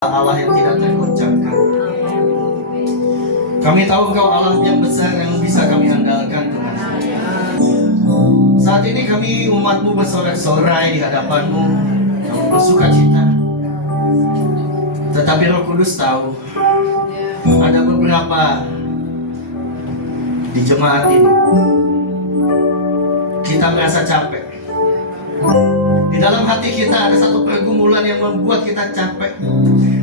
Allah yang tidak tergoncangkan. Kami tahu Engkau Allah yang besar yang bisa kami andalkan, Tuhan. Saat ini kami umat-Mu bersorak-sorai di hadapan-Mu, kami bersuka cita. Tetapi Roh Kudus tahu ada beberapa di jemaat ini kita merasa capek. Di dalam hati kita ada satu pergumulan yang membuat kita capek.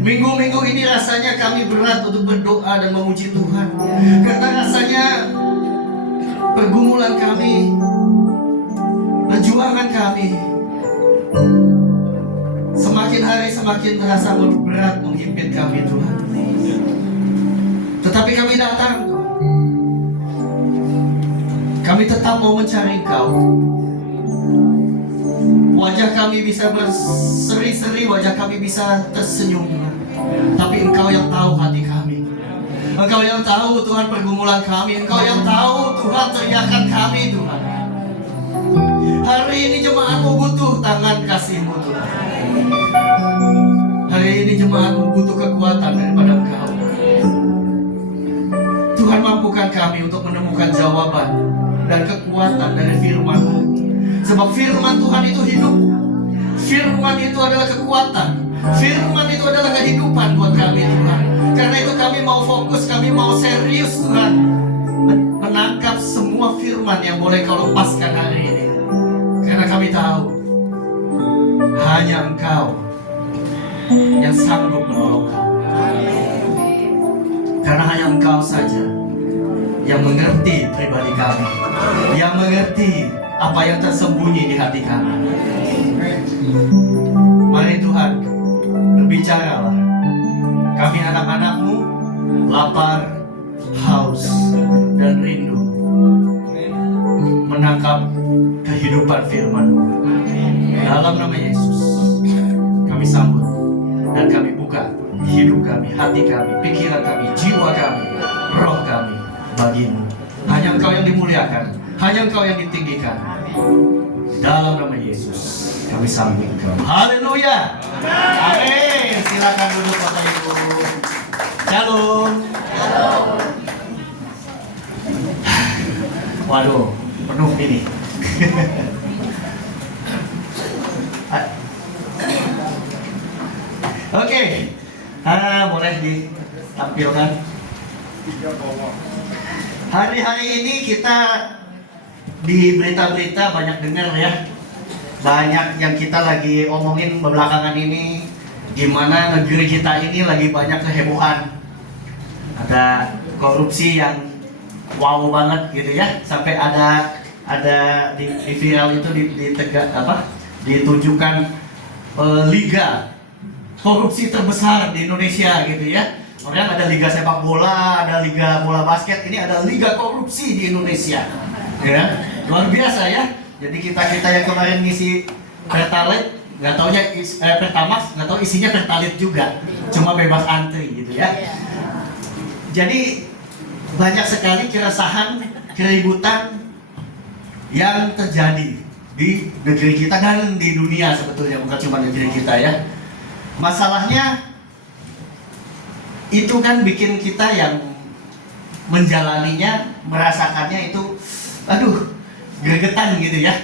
Minggu-minggu ini rasanya kami berat untuk berdoa dan memuji Tuhan, karena rasanya pergumulan kami, perjuangan kami semakin hari semakin terasa berat menghimpit kami, Tuhan. Tetapi kami datang, kami tetap mau mencari Engkau. Wajah kami bisa berseri-seri, wajah kami bisa tersenyum, Tuhan. Tapi Engkau yang tahu hati kami. Engkau yang tahu, Tuhan, pergumulan kami. Engkau yang tahu, Tuhan, teriakan kami, Tuhan. Hari ini jemaat-Mu butuh tangan kasih-Mu, Tuhan. Hari ini jemaat-Mu butuh kekuatan daripada Engkau. Tuhan, mampukan kami untuk menemukan jawaban dan kekuatan dari firman-Mu. Sebab firman Tuhan itu hidup. Firman itu adalah kekuatan. Firman itu adalah kehidupan buat kami, Tuhan. Karena itu kami mau fokus, kami mau serius, Tuhan, menangkap semua firman yang boleh Kau lepaskan hari ini. Karena kami tahu hanya Engkau yang sanggup menolong kami. Karena hanya Engkau saja yang mengerti pribadi kami, yang mengerti apa yang tersembunyi di hati kami. Mari Tuhan, berbicaralah. Kami anak-anak-Mu lapar, haus, dan rindu menangkap kehidupan firman-Mu. Dalam nama Yesus kami sambut dan kami buka hidup kami, hati kami, pikiran kami, jiwa kami, roh kami bagi-Mu. Hanya Engkau yang dimuliakan, hanya Engkau yang ditinggikan. Dalam nama Yesus kami sambut Engkau. Haleluya. Amin. Silakan duduk Bapak Ibu. Shalom. Waduh, penuh ini. Oke. Boleh ditampilkan. Hari-hari ini kita di berita-berita banyak dengar ya, banyak yang kita lagi omongin belakangan ini, gimana negeri kita ini lagi banyak kehebohan, ada korupsi yang wow banget gitu ya, sampai ada di viral itu ditunjukkan liga korupsi terbesar di Indonesia gitu ya. Orang ada liga sepak bola, ada liga bola basket, ini ada liga korupsi di Indonesia. Ya, luar biasa ya. Jadi kita yang kemarin ngisi Pertalite, nggak taunya Pertamax, nggak tahu isinya Pertalite juga, cuma bebas antri gitu ya. Jadi banyak sekali keresahan, keributan yang terjadi di negeri kita dan di dunia sebetulnya, bukan cuma negeri kita ya. Masalahnya itu kan bikin kita yang menjalaninya, merasakannya itu, aduh, gregetan gitu ya,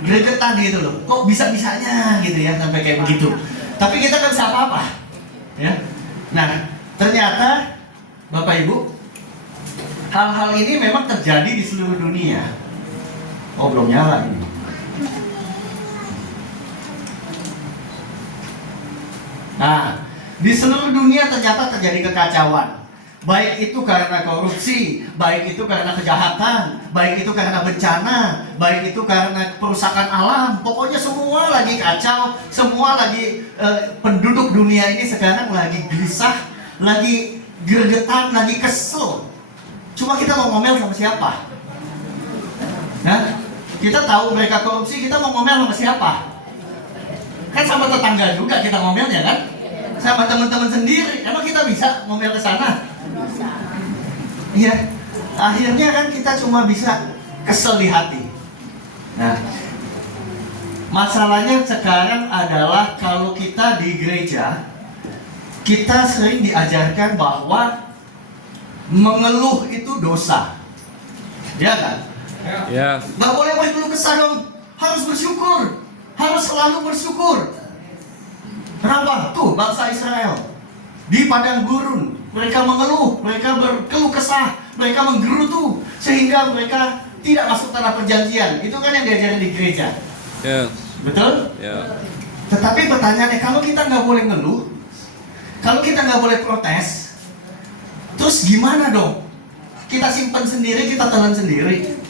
gregetan gitu loh. Kok bisa-bisanya gitu ya sampai kayak begitu. Tapi kita kan bisa apa-apa, ya. Nah, ternyata Bapak Ibu, hal-hal ini memang terjadi di seluruh dunia. Oh, belum nyala ini. Nah, di seluruh dunia ternyata terjadi kekacauan. Baik itu karena korupsi, baik itu karena kejahatan, baik itu karena bencana, baik itu karena perusakan alam. Pokoknya semua lagi kacau, semua lagi penduduk dunia ini sekarang lagi gelisah, lagi gregetan, lagi kesel. Cuma kita mau ngomel sama siapa? Nah, kita tahu mereka korupsi, kita mau ngomel sama siapa? Kan sama tetangga juga kita ngomelnya kan? Sama teman-teman sendiri. Emang kita bisa ngomel ke sana? Bisa. Iya. Akhirnya kan kita cuma bisa kesel di hati. Nah, masalahnya sekarang adalah kalau kita di gereja kita sering diajarkan bahwa mengeluh itu dosa. Ya kan? Ya. Nggak boleh berkeluh kesah dong. Harus bersyukur. Harus selalu bersyukur. Kenapa? Tuh bangsa Israel di padang gurun, mereka mengeluh, mereka berkeluh kesah, mereka menggerutu sehingga mereka tidak masuk tanah perjanjian. Itu kan yang diajarin di gereja. Yes. Betul? Ya. Tetapi pertanyaannya, kalau kita nggak boleh ngeluh, kalau kita nggak boleh protes, terus gimana dong? Kita simpan sendiri, kita telan sendiri,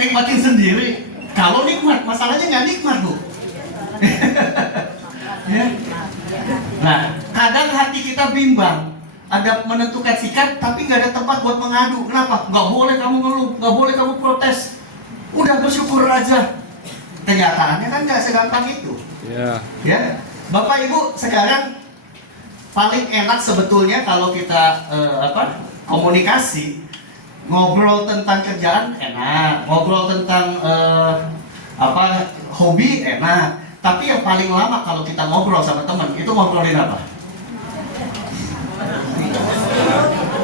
nikmatin sendiri. Kalau nikmat, masalahnya nggak nikmat bu. Ya. Nah, kadang hati kita bimbang, ada menentukan sikap, tapi nggak ada tempat buat mengadu. Kenapa? Nggak boleh kamu ngeluh, nggak boleh kamu protes. Udah bersyukur aja. Kenyataannya kan nggak segampang itu. Ya. Ya, Bapak Ibu sekarang paling enak sebetulnya kalau kita komunikasi, ngobrol tentang kerjaan enak, ngobrol tentang hobi enak. Tapi yang paling lama kalau kita ngobrol sama teman itu ngobrolin apa?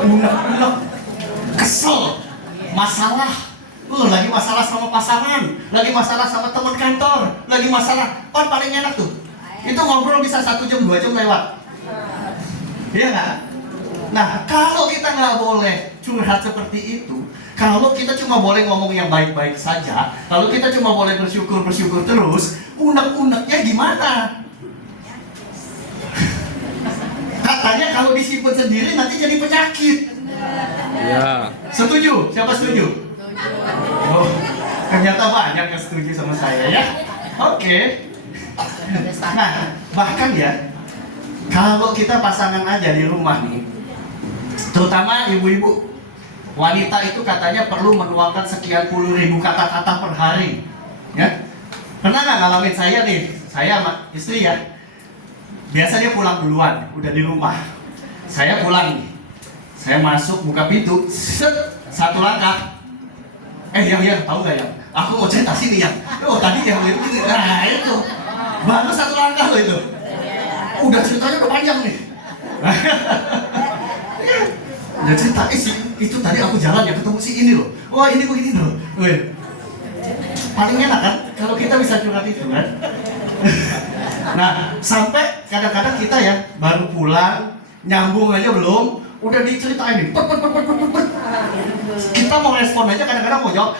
Unek-unek, kesel, masalah. Lagi masalah sama pasangan, lagi masalah sama teman kantor, lagi masalah. Paling enak tuh. Itu ngobrol bisa 1 jam, 2 jam lewat. Iya nggak? Nah, kalau kita nggak boleh curhat seperti itu, kalau kita cuma boleh ngomong yang baik-baik saja, kalau kita cuma boleh bersyukur terus, unek-uneknya gimana? Katanya kalau disimpan sendiri nanti jadi penyakit. Ya. Setuju? Siapa setuju? Oh, ternyata banyak yang setuju sama saya ya. Oke. Nah, bahkan ya, kalau kita pasangan aja di rumah nih, terutama ibu-ibu, wanita itu katanya perlu menuangkan sekian puluh ribu kata-kata per hari. Ya, pernah nggak ngalamin saya nih? Saya sama istri ya. Biasanya pulang duluan, udah di rumah. Saya pulang nih. Saya masuk, buka pintu, set, 1 langkah. Yang tahu nggak yang? Aku mau cerita sini yang. Oh tadi yang itu, nah itu, baru 1 langkah loh itu. Udah ceritanya udah panjang nih. Udah cerita, itu tadi aku jalan ya ketemu si ini loh. Wah ini begini loh. Paling enak kan kalau kita bisa curhat itu kan. Nah sampai kadang-kadang kita ya baru pulang, nyambung aja belum, udah diceritain nih. Kita mau respon aja kadang-kadang mau jawab,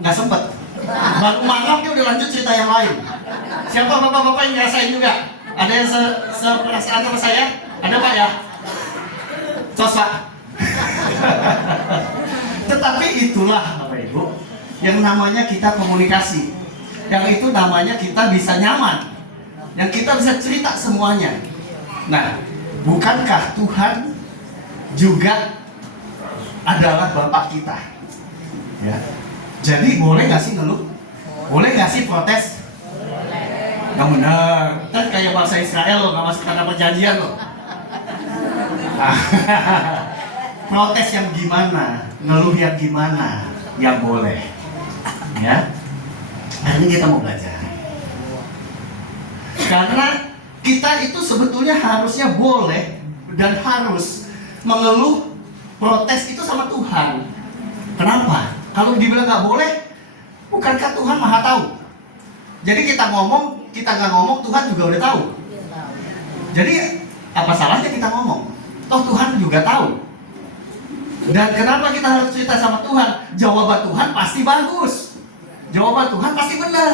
nggak sempet. Baru malam dia udah lanjut cerita yang lain. Siapa bapak-bapak yang ngerasain juga? Ada yang seperasaan sama saya? Ada pak ya? Tos pak. Tetapi itulah Bapak Ibu yang namanya kita komunikasi, yang itu namanya kita bisa nyaman, yang kita bisa cerita semuanya. Nah, bukankah Tuhan juga adalah Bapak kita? Ya. Jadi boleh nggak sih ngeluh? Boleh nggak sih protes? Yang benar, kan kayak bangsa Israel loh, nggak masuk tanah perjanjian loh. Protes yang gimana, ngeluh yang gimana, yang boleh, ya. Hari ini kita mau belajar. Karena kita itu sebetulnya harusnya boleh dan harus mengeluh, protes itu sama Tuhan. Kenapa? Kalau dibilang nggak boleh, bukankah Tuhan Maha Tahu? Jadi kita ngomong, kita nggak ngomong, Tuhan juga udah tahu. Jadi apa salahnya kita ngomong? Toh Tuhan juga tahu. Dan kenapa kita harus cerita sama Tuhan? Jawaban Tuhan pasti bagus. Jawaban Tuhan pasti benar.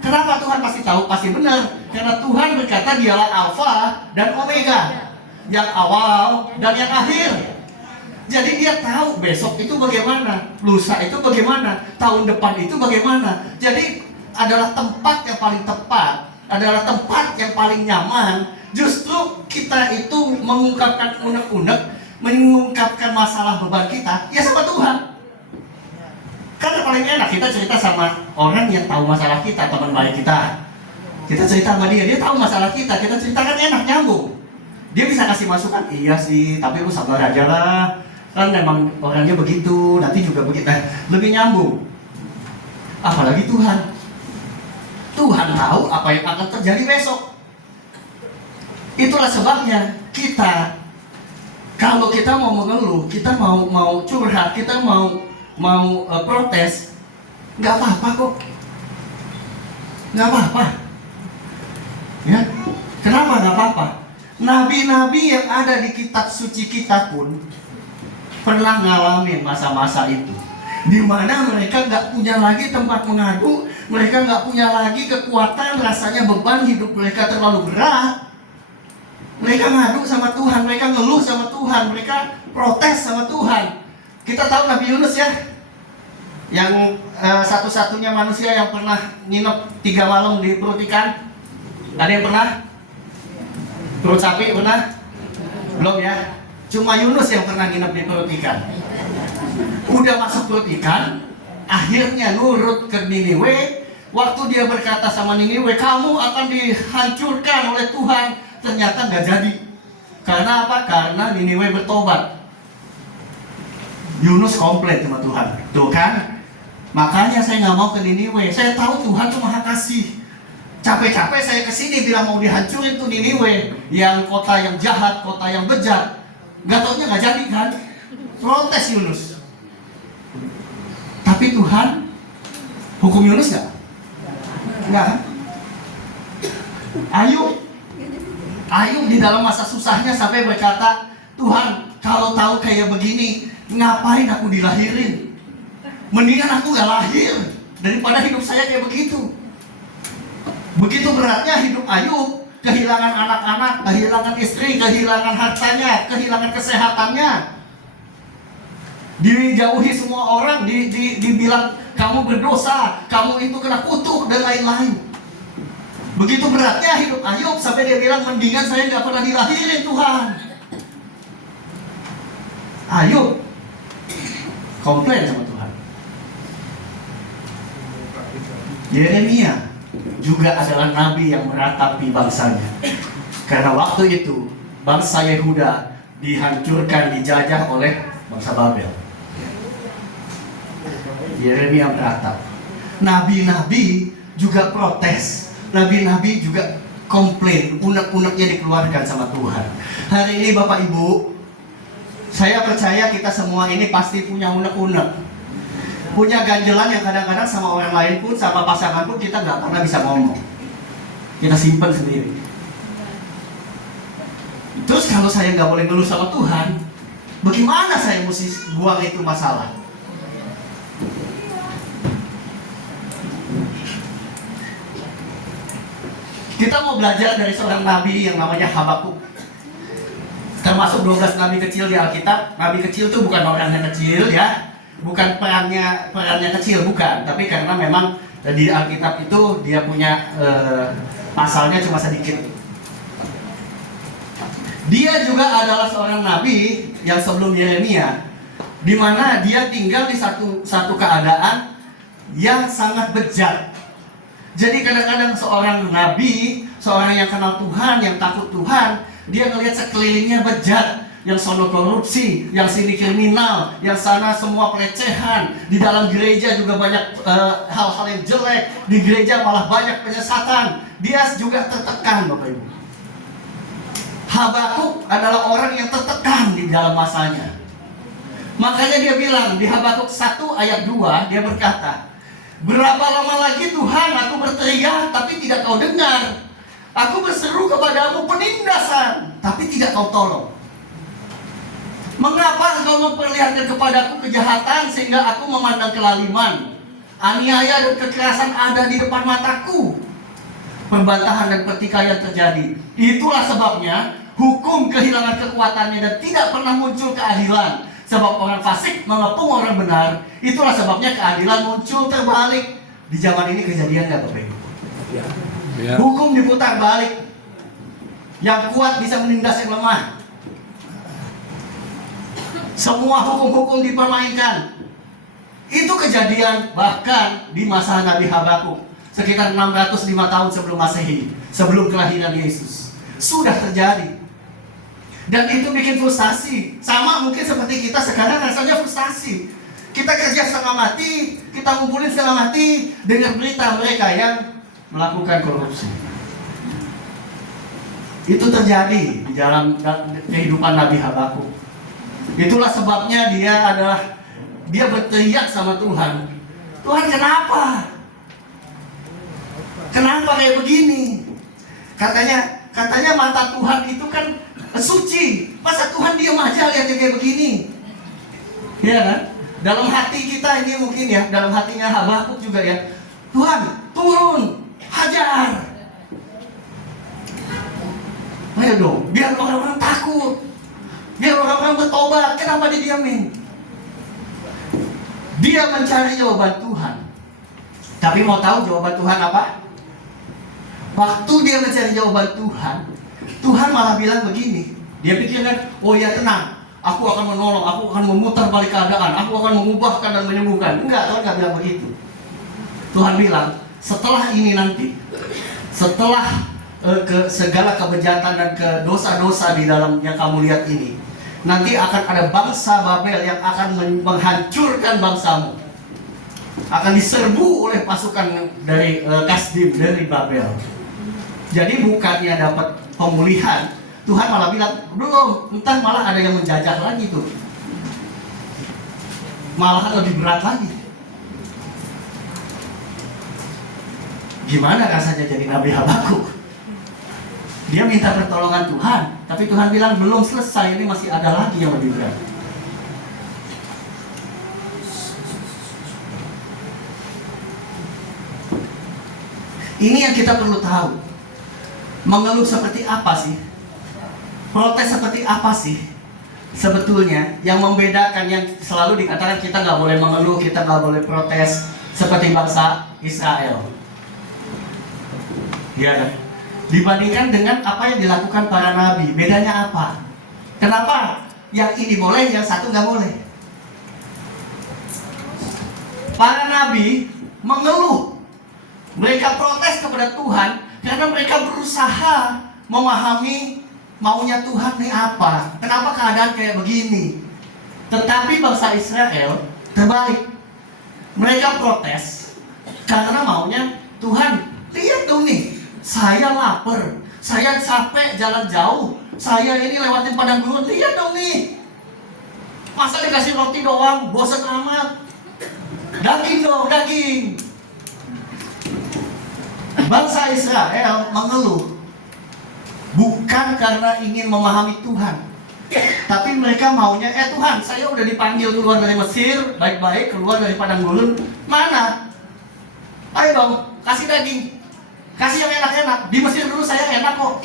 Kenapa Tuhan pasti tahu, pasti benar? Karena Tuhan berkata dialah Alfa dan Omega, yang awal dan yang akhir. Jadi dia tahu besok itu bagaimana, lusa itu bagaimana, tahun depan itu bagaimana. Jadi adalah tempat yang paling tepat, adalah tempat yang paling nyaman. Justru kita itu mengungkapkan unek-unek, mengungkapkan masalah beban kita, ya sama Tuhan. Kan paling enak kita cerita sama orang yang tahu masalah kita, teman baik kita. Kita cerita sama dia, dia tahu masalah kita ceritakan enak, nyambung. Dia bisa kasih masukan, iya sih, tapi lu sabar aja lah. Kan memang orangnya begitu, nanti juga begitu. Lebih nyambung. Apalagi Tuhan. Tuhan tahu apa yang akan terjadi besok. Itulah sebabnya kita, kalau kita mau mengeluh, kita mau curhat, kita mau protes, nggak apa-apa kok, nggak apa-apa. Ya, kenapa nggak apa-apa? Nabi-nabi yang ada di kitab suci kita pun pernah ngalamin masa-masa itu, di mana mereka nggak punya lagi tempat mengadu, mereka nggak punya lagi kekuatan, rasanya beban hidup mereka terlalu berat. Mereka ngadu sama Tuhan, mereka ngeluh sama Tuhan, mereka protes sama Tuhan. Kita tahu Nabi Yunus ya, yang satu-satunya manusia yang pernah nginep 3 malam di perut ikan. Ada yang pernah? Perut sapi pernah? Belum ya? Cuma Yunus yang pernah nginep di perut ikan. Udah masuk perut ikan, akhirnya nurut ke Niniwe. Waktu dia berkata sama Niniwe, kamu akan dihancurkan oleh Tuhan. Ternyata nggak jadi. Karena apa? Karena Niniwe bertobat. Yunus komplain sama Tuhan. Tuh kan? Makanya saya nggak mau ke Niniwe. Saya tahu Tuhan tuh maha kasih. Capek-capek saya kesini bilang mau dihancurin tuh Niniwe, yang kota yang jahat, kota yang bejat. Nggak taunya nggak jadi kan? Protes Yunus. Tapi Tuhan hukum Yunus nggak? Nggak. Ayub di dalam masa susahnya sampai berkata, Tuhan, kalau tahu kayak begini, ngapain aku dilahirin? Mendingan aku gak lahir daripada hidup saya kayak begitu. Begitu beratnya hidup Ayub, kehilangan anak-anak, kehilangan istri, kehilangan hartanya, kehilangan kesehatannya, dijauhi semua orang, dibilang kamu berdosa, kamu itu kena kutuk dan lain-lain. Begitu beratnya hidup Ayub sampai dia bilang, mendingan saya nggak pernah dilahirin Tuhan. Ayub komplain sama Tuhan. Yeremia juga adalah nabi yang meratapi bangsanya. Karena waktu itu bangsa Yehuda dihancurkan, dijajah oleh bangsa Babel. Yeremia meratap. Nabi-nabi juga protes. Nabi-nabi juga komplain, unek-uneknya dikeluarkan sama Tuhan. Hari ini Bapak Ibu, saya percaya kita semua ini pasti punya unek-unek, punya ganjelan yang kadang-kadang sama orang lain pun, sama pasangan pun kita nggak pernah bisa ngomong. Kita simpan sendiri. Terus kalau saya nggak boleh ngeluh sama Tuhan, bagaimana saya mesti buang itu masalah? Kita mau belajar dari seorang nabi yang namanya Habakuk. Termasuk 12 nabi kecil di Alkitab. Nabi kecil itu bukan orang yang kecil ya, bukan perannya kecil, bukan. Tapi karena memang di Alkitab itu dia punya pasalnya cuma sedikit. Dia juga adalah seorang nabi yang sebelum Yeremia, di mana dia tinggal di satu keadaan yang sangat bejat. Jadi kadang-kadang seorang nabi, seorang yang kenal Tuhan, yang takut Tuhan, dia ngelihat sekelilingnya bejat, yang sono korupsi, yang sini kriminal, yang sana semua pelecehan. Di dalam gereja juga banyak hal-hal yang jelek. Di gereja malah banyak penyesatan. Dia juga tertekan, Bapak Ibu. Habakuk adalah orang yang tertekan di dalam masanya. Makanya dia bilang di Habakuk 1 ayat 2, dia berkata, berapa lama lagi Tuhan aku berteriak tapi tidak kau dengar. Aku berseru kepadamu penindasan tapi tidak kau tolong. Mengapa engkau memperlihatkan kepadaku kejahatan sehingga aku memandang kelaliman? Aniaya dan kekerasan ada di depan mataku. Perbantahan dan pertikaian terjadi. Itulah sebabnya hukum kehilangan kekuatannya dan tidak pernah muncul keadilan. Sebab orang fasik mengepung orang benar. Itulah sebabnya keadilan muncul terbalik. Di zaman ini kejadian nggak Bapak Ibu? Ya. Hukum diputar balik. Yang kuat bisa menindas yang lemah. Semua hukum-hukum dipermainkan. Itu kejadian bahkan di masa Nabi Habakuk. Sekitar 605 tahun sebelum Masehi. Sebelum kelahiran Yesus. Sudah terjadi. Dan itu bikin frustasi. Sama mungkin seperti kita sekarang rasanya frustasi. Kita kerja setengah mati, kita ngumpulin setengah mati dengar berita mereka yang melakukan korupsi. Itu terjadi di dalam kehidupan Nabi Habakuk. Itulah sebabnya dia berteriak sama Tuhan. Tuhan, kenapa? Kenapa kayak begini? Katanya mata Tuhan itu kan suci. Masa Tuhan diam aja lihat kayak begini? Ya kan? Dalam hati kita ini mungkin ya, dalam hatinya Habakuk juga ya. Tuhan, turun, hajar. Ayo dong, biar orang-orang takut, biar orang-orang bertobat. Kenapa didiamin? Dia mencari jawaban Tuhan. Tapi mau tahu jawaban Tuhan apa? Waktu dia mencari jawaban Tuhan, Tuhan malah bilang begini. Dia pikirkan, oh ya tenang, aku akan menolong, aku akan memutar balik keadaan, aku akan mengubahkan dan menyembuhkan. Enggak, Tuhan nggak bilang begitu. Tuhan bilang, setelah ini nanti, setelah segala kebejatan dan dosa-dosa di dalam yang kamu lihat ini, nanti akan ada bangsa Babel yang akan menghancurkan bangsamu, akan diserbu oleh pasukan dari Kasdim, dari Babel. Jadi bukannya dapat pemulihan, Tuhan malah bilang belum, entar malah ada yang menjajah lagi tuh, malah lebih berat lagi. Gimana rasanya jadi Nabi Habakuk? Dia minta pertolongan Tuhan, tapi Tuhan bilang belum selesai, ini masih ada lagi yang lebih berat. Ini yang kita perlu tahu. Mengeluh seperti apa sih? Protes seperti apa sih? Sebetulnya yang membedakan, yang selalu dikatakan kita nggak boleh mengeluh, kita nggak boleh protes seperti bangsa Israel. Ya kan? Dibandingkan dengan apa yang dilakukan para nabi, bedanya apa? Kenapa yang ini boleh, yang satu nggak boleh? Para nabi mengeluh, mereka protes kepada Tuhan karena mereka berusaha memahami maunya Tuhan nih apa. Kenapa keadaan kayak begini? Tetapi bangsa Israel terbalik, mereka protes karena maunya Tuhan. Lihat dong nih, saya lapar, saya capek jalan jauh, saya ini lewatin padang gurun. Lihat dong nih, masa dikasih roti doang, bosan amat. Daging dong, daging. Bangsa Israel mengeluh bukan karena ingin memahami Tuhan, tapi mereka maunya, Tuhan, saya udah dipanggil keluar dari Mesir, baik-baik keluar dari padang gurun, mana? Ayo dong, kasih daging. Kasih yang enak-enak. Di Mesir dulu saya enak kok.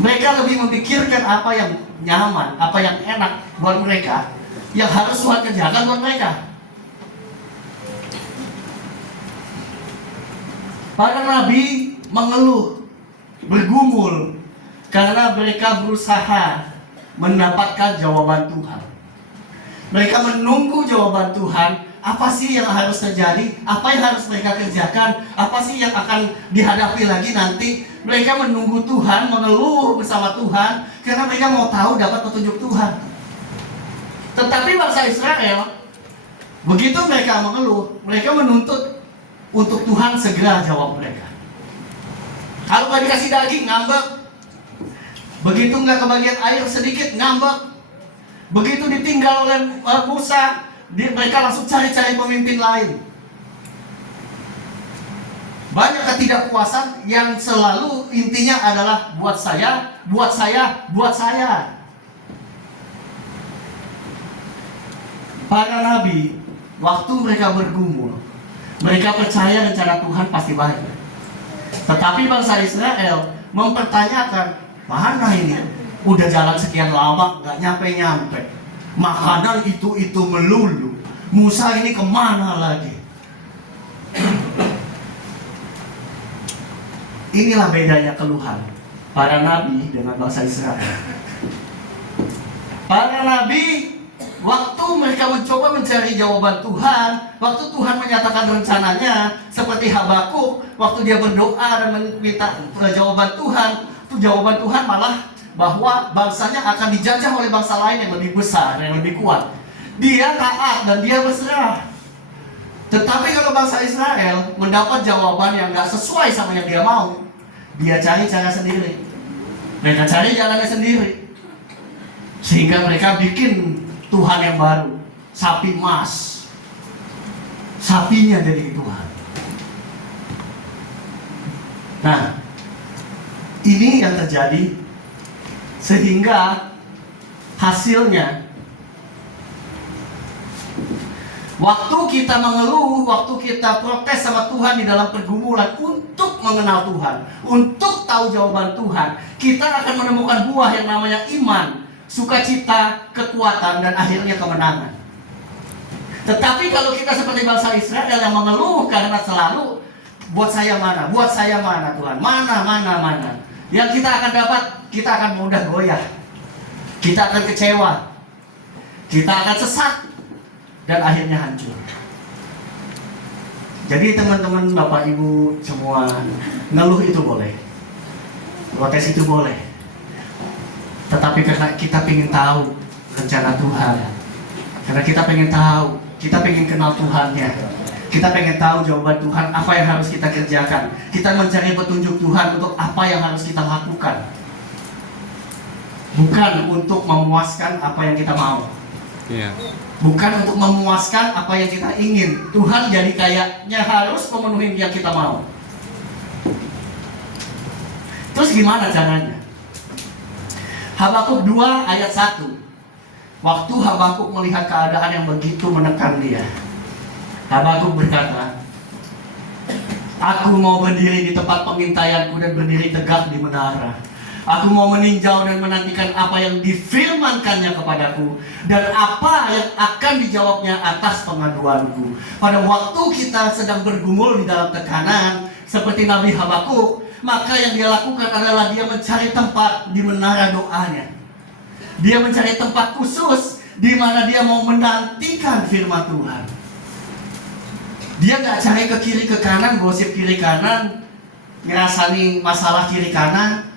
Mereka lebih memikirkan apa yang nyaman, apa yang enak buat mereka, yang harus Tuhan kerjakan buat mereka. Para nabi mengeluh, bergumul, karena mereka berusaha mendapatkan jawaban Tuhan. Mereka menunggu jawaban Tuhan. Apa sih yang harus terjadi? Apa yang harus mereka kerjakan? Apa sih yang akan dihadapi lagi nanti? Mereka menunggu Tuhan, mengeluh bersama Tuhan, karena mereka mau tahu dapat petunjuk Tuhan. Tetapi bangsa Israel, begitu mereka mengeluh, mereka menuntut untuk Tuhan segera jawab mereka. Kalau nggak dikasih daging, ngambek. Begitu nggak kebagian air sedikit, ngambek. Begitu ditinggal oleh Musa, mereka langsung cari-cari pemimpin lain. Banyak ketidakpuasan yang selalu intinya adalah buat saya, buat saya, buat saya. Para nabi, waktu mereka bergumul, mereka percaya rencana Tuhan pasti baik. Tetapi bangsa Israel mempertanyakan, mana ini? Udah jalan sekian lama, gak nyampe-nyampe. Makanan itu melulu. Musa ini kemana lagi? Inilah bedanya keluhan para nabi dengan bangsa Israel. Para nabi, waktu mereka mencoba mencari jawaban Tuhan, waktu Tuhan menyatakan rencananya, seperti Habakuk, waktu dia berdoa dan meminta jawaban Tuhan, itu jawaban Tuhan malah bahwa bangsanya akan dijajah oleh bangsa lain yang lebih besar, yang lebih kuat. Dia taat dan dia berserah. Tetapi kalau bangsa Israel mendapat jawaban yang gak sesuai sama yang dia mau, dia cari cara sendiri. Mereka cari jalannya sendiri. Sehingga mereka bikin Tuhan yang baru. Sapi emas. Sapinya jadi Tuhan. Nah, ini yang terjadi. Sehingga hasilnya, waktu kita mengeluh, waktu kita protes sama Tuhan di dalam pergumulan untuk mengenal Tuhan, untuk tahu jawaban Tuhan, kita akan menemukan buah yang namanya iman, sukacita, kekuatan, dan akhirnya kemenangan. Tetapi kalau kita seperti bangsa Israel yang mengeluh karena selalu buat saya mana Tuhan, mana. Yang kita akan dapat, kita akan mudah goyah, kita akan kecewa, kita akan sesat, dan akhirnya hancur. Jadi teman-teman, Bapak Ibu semua, ngeluh itu boleh, protes itu boleh. Tetapi karena kita pengen tahu rencana Tuhan, karena kita pengen tahu, kita pengen kenal Tuhannya, kita pengen tahu jawaban Tuhan, apa yang harus kita kerjakan. Kita mencari petunjuk Tuhan untuk apa yang harus kita lakukan, bukan untuk memuaskan apa yang kita mau. Bukan untuk memuaskan apa yang kita ingin. Tuhan jadi kayaknya harus memenuhi yang kita mau. Terus gimana caranya? Habakuk 2 ayat 1. Waktu Habakuk melihat keadaan yang begitu menekan dia, Habakuk berkata, aku mau berdiri di tempat pengintaianku dan berdiri tegak di menara. Aku mau meninjau dan menantikan apa yang difirmankannya kepadaku dan apa yang akan dijawabnya atas pengaduanku. Pada waktu kita sedang bergumul di dalam tekanan seperti Nabi Habakuk, maka yang dia lakukan adalah dia mencari tempat di menara doanya. Dia mencari tempat khusus di mana dia mau menantikan firman Tuhan. Dia gak cari ke kiri ke kanan, gosip kiri kanan, ngerasani masalah kiri kanan.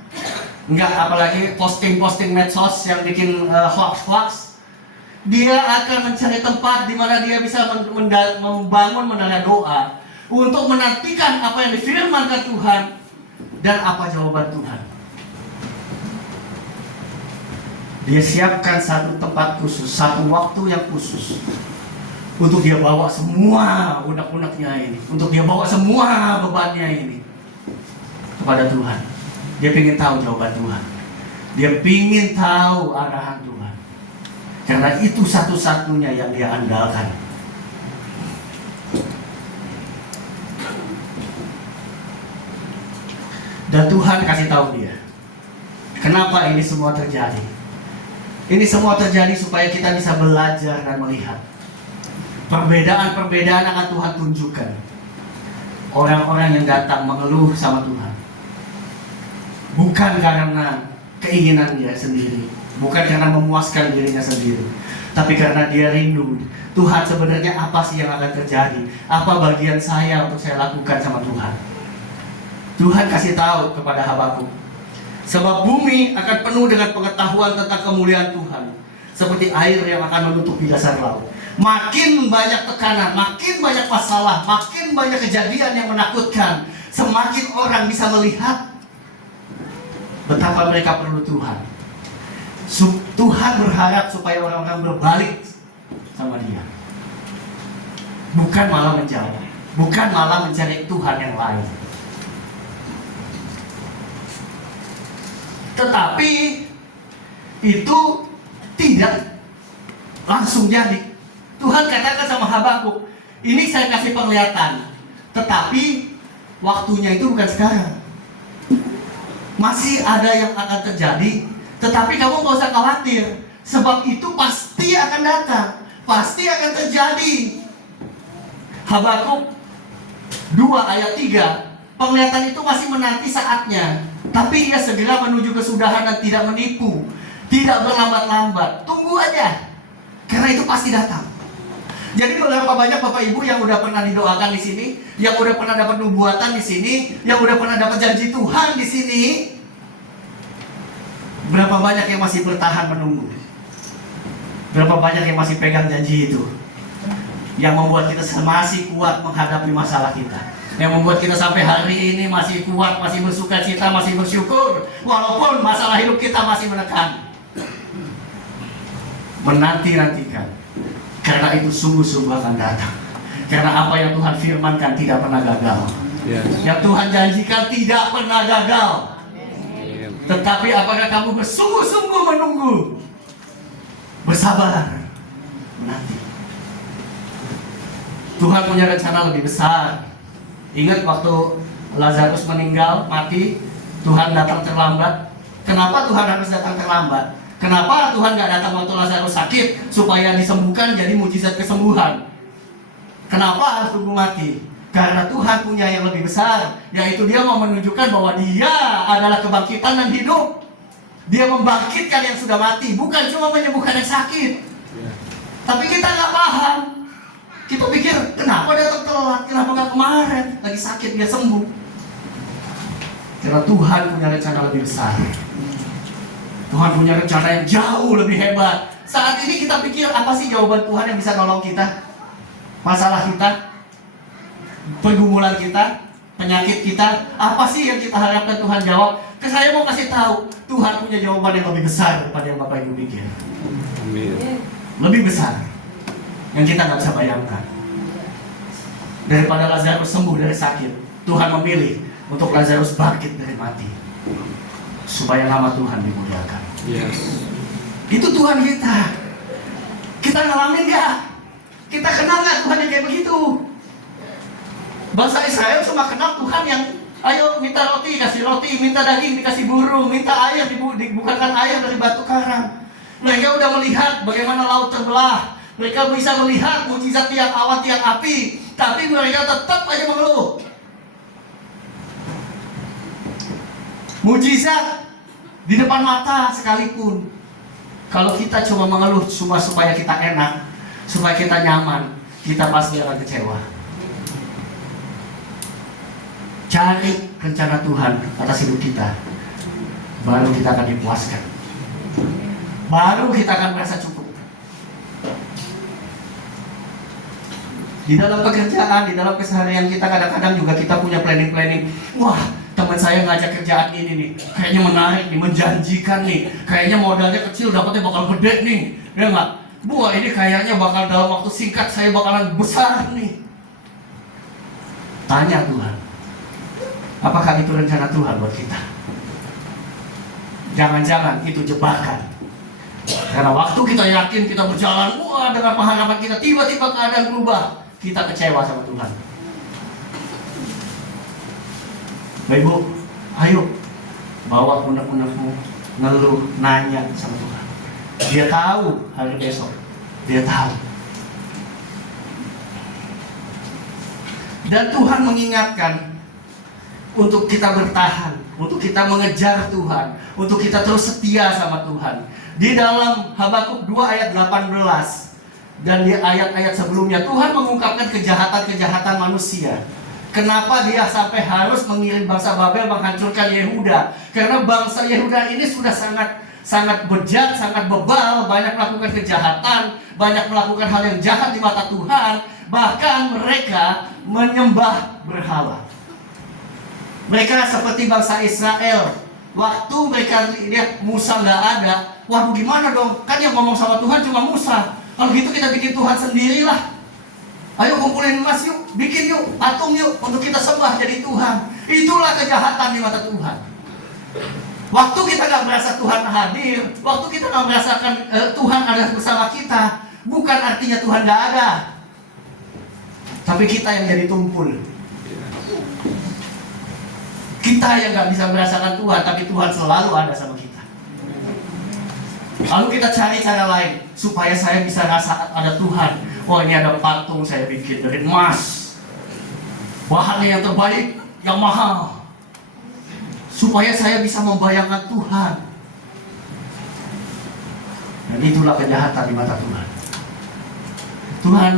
Enggak, apalagi posting-posting medsos yang bikin hoax-hoax. Dia akan mencari tempat di mana dia bisa membangun menara doa untuk menantikan apa yang difirmankan Tuhan dan apa jawaban Tuhan. Dia siapkan satu tempat khusus, satu waktu yang khusus untuk dia bawa semua unek-uneknya ini, untuk dia bawa semua bebannya ini kepada Tuhan. Dia ingin tahu jawaban Tuhan. Dia ingin tahu arahan Tuhan. Karena itu satu-satunya yang dia andalkan. Dan Tuhan kasih tahu dia, kenapa ini semua terjadi. Ini semua terjadi supaya kita bisa belajar dan melihat perbedaan-perbedaan akan Tuhan tunjukkan. Orang-orang yang datang mengeluh sama Tuhan, bukan karena keinginan dia sendiri, bukan karena memuaskan dirinya sendiri, tapi karena dia rindu. Tuhan, sebenarnya apa sih yang akan terjadi? Apa bagian saya untuk saya lakukan sama Tuhan? Tuhan kasih tahu kepada Habakuk, sebab bumi akan penuh dengan pengetahuan tentang kemuliaan Tuhan, seperti air yang akan menutupi dasar laut. Makin banyak tekanan, makin banyak masalah, makin banyak kejadian yang menakutkan, semakin orang bisa melihat betapa mereka perlu Tuhan. Tuhan berharap supaya orang-orang berbalik sama dia, bukan malah menjauh, bukan malah mencari Tuhan yang lain. Tetapi itu tidak langsung jadi. Tuhan katakan sama Habakuk, ini saya kasih penglihatan, tetapi waktunya itu bukan sekarang. Masih ada yang akan terjadi, tetapi kamu gak usah khawatir, sebab itu pasti akan datang, pasti akan terjadi. Habakuk 2 ayat 3, penglihatan itu masih menanti saatnya, tapi ia segera menuju kesudahan dan tidak menipu, tidak berlambat-lambat. Tunggu aja, karena itu pasti datang. Jadi berapa banyak Bapak Ibu yang udah pernah didoakan di sini, yang udah pernah dapat nubuatan di sini, yang udah pernah dapat janji Tuhan di sini? Berapa banyak yang masih bertahan menunggu? Berapa banyak yang masih pegang janji itu, yang membuat kita masih kuat menghadapi masalah kita, Yang membuat kita sampai hari ini masih kuat, masih bersuka cita, masih bersyukur, walaupun masalah hidup kita masih menekan. Menanti-nantikan, karena itu sungguh-sungguh akan datang. Karena apa yang Tuhan firmankan tidak pernah gagal. Yes. Yang Tuhan janjikan tidak pernah gagal. Amen. Tetapi apakah kamu bersungguh-sungguh menunggu? Bersabar, menanti. Tuhan punya rencana lebih besar. Ingat waktu Lazarus meninggal, mati, Tuhan datang terlambat. Kenapa Tuhan harus datang terlambat? Kenapa Tuhan nggak datang waktu Lazarus sakit supaya disembuhkan jadi mujizat kesembuhan? Kenapa harus tunggu mati? Karena Tuhan punya yang lebih besar, yaitu Dia mau menunjukkan bahwa Dia adalah kebangkitan dan hidup. Dia membangkitkan yang sudah mati, bukan cuma menyembuhkan yang sakit. Tapi kita nggak paham. Kita pikir, kenapa datang telat? Kenapa nggak kemarin? Lagi sakit dia sembuh. Karena Tuhan punya rencana lebih besar. Tuhan punya rencana yang jauh lebih hebat. Saat ini kita pikir, apa sih jawaban Tuhan yang bisa nolong kita? Masalah kita, pergumulan kita, penyakit kita, apa sih yang kita harapkan Tuhan jawab? Saya mau kasih tahu, Tuhan punya jawaban yang lebih besar daripada yang Bapak Ibu pikir. Amen. Lebih besar, yang kita nggak bisa bayangkan. Daripada Lazarus sembuh dari sakit, Tuhan memilih untuk Lazarus bangkit dari mati, supaya nama Tuhan dimuliakan. Yes. Itu Tuhan kita. Kita ngalamin nggak? Kita kenal nggak Tuhan yang kayak begitu? Bangsa Israel cuma kenal Tuhan yang ayo minta roti, kasih roti, minta daging, dikasih burung, minta air, dibukakan air dari batu karang. Mereka udah melihat bagaimana laut terbelah. Mereka bisa melihat mujizat tiang awan, tiang api, tapi mereka tetap aja mengeluh. Mujizat di depan mata sekalipun, kalau kita cuma mengeluh cuma supaya kita enak, supaya kita nyaman, kita pasti akan kecewa. Cari rencana Tuhan atas hidup kita, baru kita akan dipuaskan, baru kita akan merasa cukup. Di dalam pekerjaan, di dalam keseharian kita kadang-kadang juga kita punya planning-planning. Wah, teman saya ngajak kerjaan ini nih, kayaknya menarik nih, menjanjikan nih, kayaknya modalnya kecil, dapatnya bakal gede nih, ya nggak? Wah, ini kayaknya bakal dalam waktu singkat saya bakalan besar nih. Tanya Tuhan, apakah itu rencana Tuhan buat kita? Jangan-jangan itu jebakan. Karena waktu kita yakin kita berjalan, wah, dengan pengharapan kita, tiba-tiba keadaan berubah, kita kecewa sama Tuhan. Baik Bu, ayo bawa unek-unekmu, ngeluh, nanya sama Tuhan. Dia tahu hari besok, dia tahu. Dan Tuhan mengingatkan untuk kita bertahan, untuk kita mengejar Tuhan, untuk kita terus setia sama Tuhan. Di dalam Habakuk 2 ayat 18 dan di ayat-ayat sebelumnya, Tuhan mengungkapkan kejahatan-kejahatan manusia. Kenapa dia sampai harus mengirim bangsa Babel menghancurkan Yehuda? Karena bangsa Yehuda ini sudah sangat bejat, sangat bebal, banyak melakukan kejahatan, banyak melakukan hal yang jahat di mata Tuhan. Bahkan mereka menyembah berhala. Mereka seperti bangsa Israel. Waktu mereka lihat Musa nggak ada, waduh gimana dong? Kan yang ngomong sama Tuhan cuma Musa. Kalau gitu kita bikin Tuhan sendirilah. Ayo kumpulin emas yuk, bikin yuk, patung yuk, untuk kita sembah jadi Tuhan. Itulah kejahatan di mata Tuhan. Waktu kita nggak merasa Tuhan hadir, waktu kita nggak merasakan Tuhan ada bersama kita, bukan artinya Tuhan nggak ada. Tapi kita yang jadi tumpul. Kita yang nggak bisa merasakan Tuhan, tapi Tuhan selalu ada sama kita. Lalu kita cari cara lain supaya saya bisa rasa ada Tuhan. Oh, ini ada patung saya bikin dari emas, bahannya yang terbaik, yang mahal, supaya saya bisa membayangkan Tuhan. Dan itulah kejahatan di mata Tuhan. Tuhan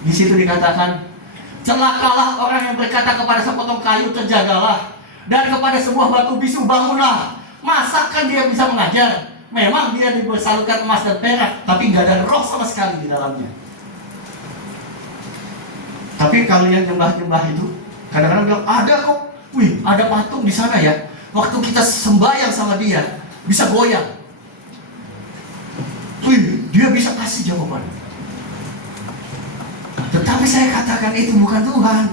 di situ dikatakan, celakalah orang yang berkata kepada sepotong kayu terjagalah, dan kepada sebuah batu bisu bangunlah. Masakan dia bisa mengajar? Memang dia dibersalurkan emas dan perak, tapi nggak ada roh sama sekali di dalamnya. Tapi kalian nyembah-nyembah itu, Kadang-kadang bilang, ada kok. Wih, ada patung di sana ya. Waktu kita sembahyang sama dia, bisa goyang. Wih, dia bisa kasih jawaban. Tetapi saya katakan itu bukan Tuhan.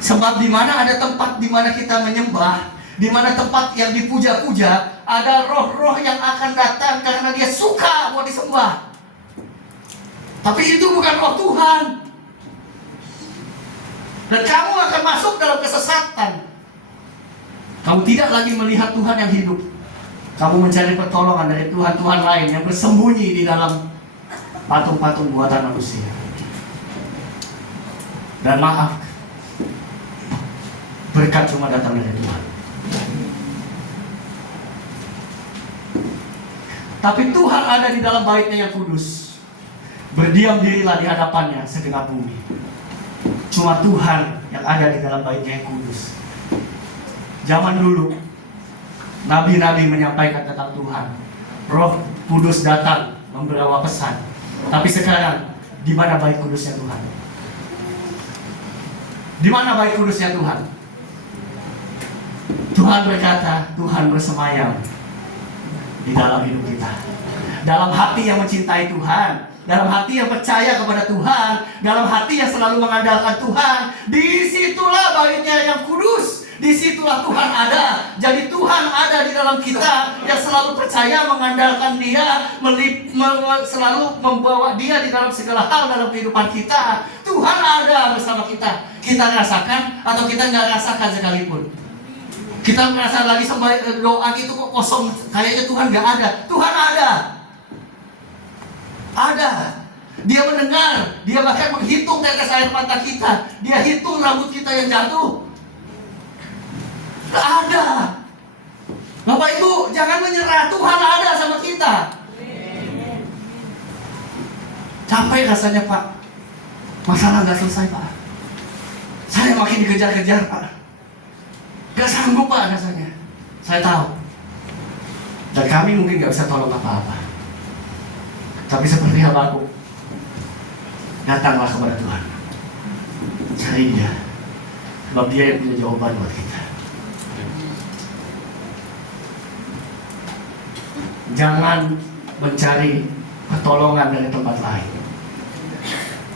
Sebab di mana ada tempat di mana kita menyembah, di mana tempat yang dipuja-puja, ada roh-roh yang akan datang karena dia suka mau disembah. Tapi itu bukan roh Tuhan. Dan kamu akan masuk dalam kesesatan. Kamu tidak lagi melihat Tuhan yang hidup. Kamu mencari pertolongan dari Tuhan-Tuhan lain yang bersembunyi di dalam patung-patung buatan manusia. Dan maaf, berkat cuma datang dari Tuhan. Tapi Tuhan ada di dalam bait-Nya yang kudus. Berdiam dirilah di hadapannya segenap bumi. Cuma Tuhan yang ada di dalam bait-Nya yang kudus. Zaman dulu, nabi-nabi menyampaikan tentang Tuhan. Roh Kudus datang membawa pesan. Tapi sekarang, di mana bait kudusnya Tuhan? Di mana bait kudusnya Tuhan? Tuhan berkata, Tuhan bersemayam di dalam hidup kita. Dalam hati yang mencintai Tuhan, dalam hati yang percaya kepada Tuhan, dalam hati yang selalu mengandalkan Tuhan, disitulah baitnya yang kudus. Disitulah Tuhan ada. Jadi Tuhan ada di dalam kita yang selalu percaya mengandalkan Dia, selalu membawa Dia di dalam segala hal dalam kehidupan kita. Tuhan ada bersama kita. Kita rasakan atau kita nggak rasakan sekalipun. Kita merasa lagi doa itu kok kosong, kayaknya Tuhan nggak ada. Tuhan ada. Ada. Dia mendengar. Dia bahkan menghitung tetes air mata kita. Dia hitung rambut kita yang jatuh. Ada. Bapak Ibu, jangan menyerah. Tuhan ada sama kita. Capek rasanya, Pak. Masalah nggak selesai, Pak. Saya makin dikejar-kejar, Pak. Gak sanggup, Pak, rasanya. Saya tahu. Dan kami mungkin gak bisa tolong apa-apa. Tapi seperti Habakuk, datanglah kepada Tuhan. Cari Dia. Sebab Dia yang punya jawaban buat kita. Jangan mencari pertolongan dari tempat lain.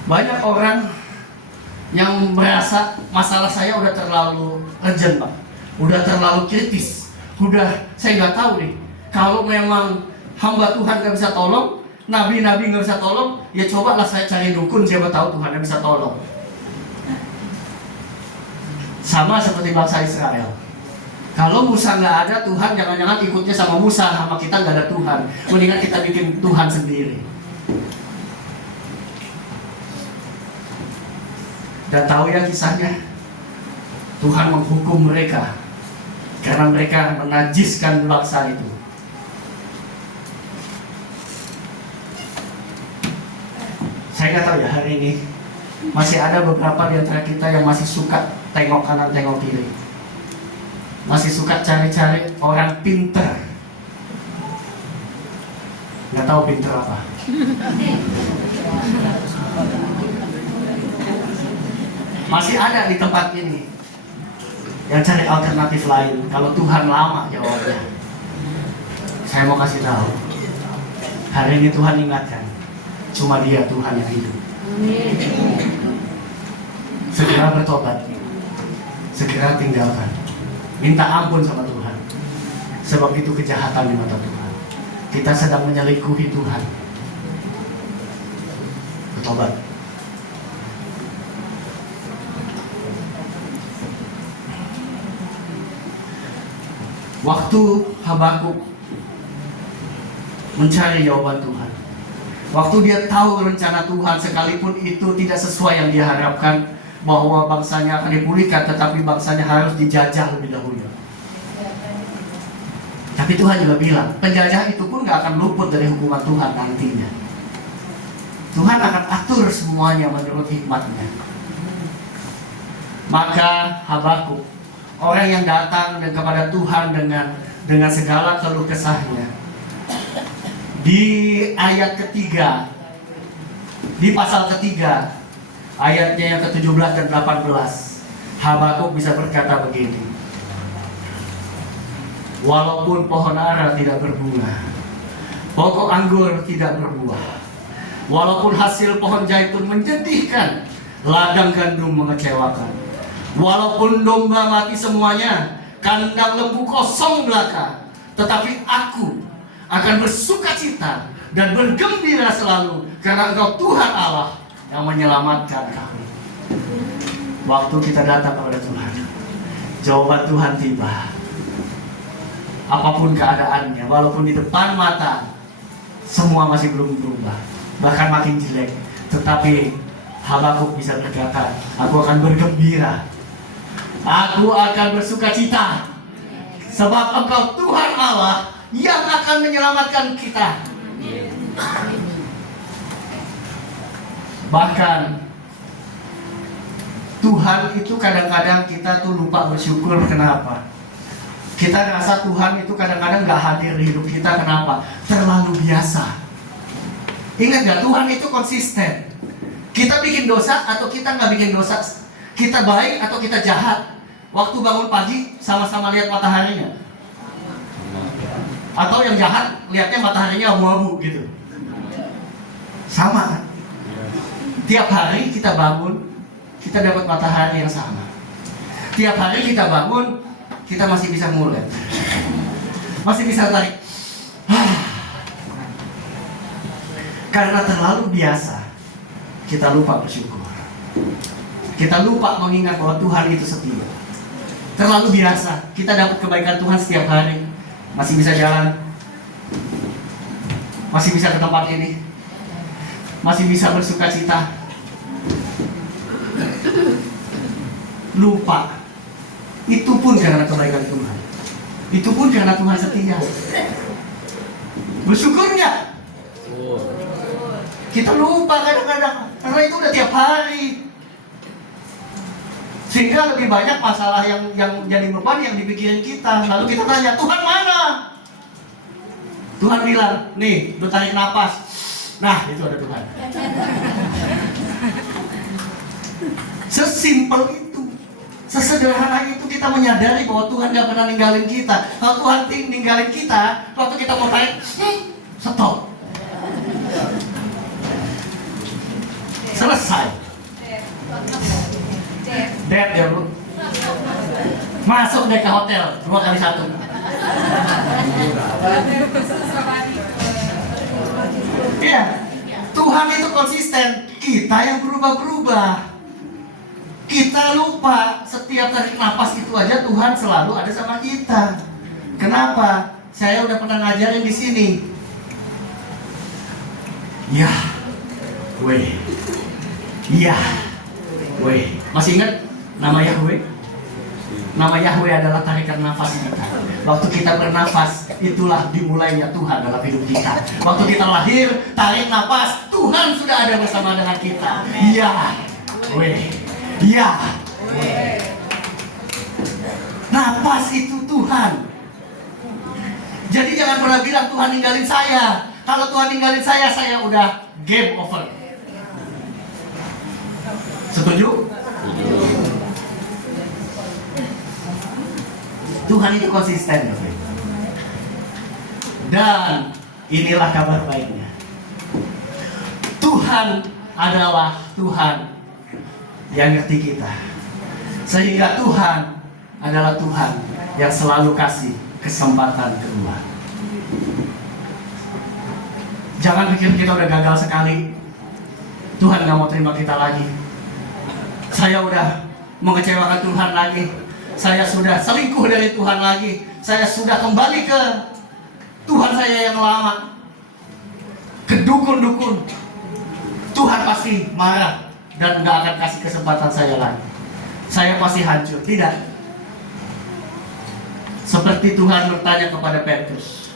Banyak orang yang merasa masalah saya udah terlalu urgent, Pak. Udah terlalu kritis. Saya nggak tahu nih. Kalau memang hamba Tuhan nggak bisa tolong, nabi-nabi nggak bisa tolong, ya cobalah saya cari dukun, siapa tahu Tuhan yang bisa tolong. Sama seperti bangsa Israel. Kalau Musa nggak ada, Tuhan jangan-jangan ikutnya sama Musa, sama kita nggak ada Tuhan. Mendingan kita bikin Tuhan sendiri. Dan tahu ya kisahnya, Tuhan menghukum mereka karena mereka menajiskan bangsa itu. Saya nggak tahu ya hari ini masih ada beberapa di antara kita yang masih suka tengok kanan tengok kiri. Masih suka cari-cari orang pinter. Nggak tahu pinter apa. Masih ada di tempat ini yang cari alternatif lain. Kalau Tuhan lama jawabnya. Saya mau kasih tahu, hari ini Tuhan ingatkan, cuma Dia Tuhan yang hidup. Segera bertobat, segera tinggalkan. Minta ampun sama Tuhan. Sebab itu kejahatan di mata Tuhan. Kita sedang menyelingkuhi Tuhan. Bertobat. Waktu Habakuk mencari jawaban Tuhan, waktu dia tahu rencana Tuhan sekalipun itu tidak sesuai yang dia harapkan, bahwa bangsanya akan dipulihkan, tetapi bangsanya harus dijajah lebih dahulu. Tapi Tuhan juga bilang, penjajah itu pun gak akan luput dari hukuman Tuhan nantinya. Tuhan akan atur semuanya menurut hikmatnya. Maka Habakuk, orang yang datang dan kepada Tuhan dengan segala keluh kesahnya, di ayat ketiga, di pasal ketiga, ayatnya yang ke-17 dan 18, Habakuk bisa berkata begini, walaupun pohon ara tidak berbunga, pokok anggur tidak berbuah, walaupun hasil pohon zaitun menyedihkan, ladang gandum mengecewakan, walaupun domba mati semuanya, kandang lembu kosong belaka, tetapi aku akan bersuka cita dan bergembira selalu, karena Engkau Tuhan Allah yang menyelamatkan kami. Waktu kita datang kepada Tuhan, jawaban Tuhan tiba. Apapun keadaannya, walaupun di depan mata semua masih belum berubah, bahkan makin jelek, tetapi Habakuk bisa berkata, aku akan bergembira, aku akan bersuka cita, sebab Engkau Tuhan Allah yang akan menyelamatkan kita. Bahkan Tuhan itu kadang-kadang kita tuh lupa bersyukur. Kenapa? Kita rasa Tuhan itu kadang-kadang gak hadir di hidup kita. Kenapa? Terlalu biasa. Ingat gak? Tuhan itu konsisten. Kita bikin dosa atau kita gak bikin dosa, kita baik atau kita jahat, waktu bangun pagi sama-sama lihat mataharinya, atau yang jahat lihatnya mataharinya abu-abu gitu. Sama kan? Tiap hari kita bangun, kita dapat matahari yang sama. Tiap hari kita bangun, kita masih bisa ngulet, masih bisa tarik. Karena terlalu biasa, kita lupa bersyukur. Kita lupa mengingat bahwa Tuhan itu setia. Terlalu biasa, kita dapat kebaikan Tuhan setiap hari. Masih bisa jalan, masih bisa ke tempat ini, masih bisa bersuka cita. Lupa. Itu pun karena kebaikan Tuhan. Itu pun karena Tuhan setia. Bersyukur nggak? Kita lupa kadang-kadang, karena itu udah tiap hari. Sehingga lebih banyak masalah yang jadi beban yang dipikirin kita. Lalu kita tanya, Tuhan mana? Tuhan bilang, nih, lu tarik napas. Nah, itu ada Tuhan. Sesimpel itu, sesederhana itu kita menyadari bahwa Tuhan gak pernah ninggalin kita. Kalau Tuhan ninggalin kita, waktu kita mau tarik, stop. Selesai. Dead ya bro. Masuk deh ke hotel 2x1. Iya, Tuhan itu konsisten. Kita yang berubah-berubah. Kita lupa setiap tarik nafas itu aja Tuhan selalu ada sama kita. Kenapa? Saya udah pernah ngajarin di sini. Ya, weh. Iya, weh. Masih ingat nama Yahweh? Nama Yahweh adalah tarikan nafas kita. Waktu kita bernafas, itulah dimulainya Tuhan dalam hidup kita. Waktu kita lahir, tarik nafas, Tuhan sudah ada bersama dengan kita. Iya, weh. Iya, weh. Nafas itu Tuhan. Jadi jangan pernah bilang Tuhan ninggalin saya. Kalau Tuhan ninggalin saya udah game over. Setuju? Tuhan itu konsisten. Dan inilah kabar baiknya. Tuhan adalah Tuhan yang ngerti kita. Sehingga Tuhan adalah Tuhan yang selalu kasih kesempatan kedua. Jangan pikir kita udah gagal sekali, Tuhan gak mau terima kita lagi. Saya udah mengecewakan Tuhan lagi, saya sudah selingkuh dari Tuhan lagi, saya sudah kembali ke Tuhan saya yang lama, ke dukun-dukun. Tuhan pasti marah dan gak akan kasih kesempatan saya lagi. Saya pasti hancur. Tidak. Seperti Tuhan bertanya kepada Petrus,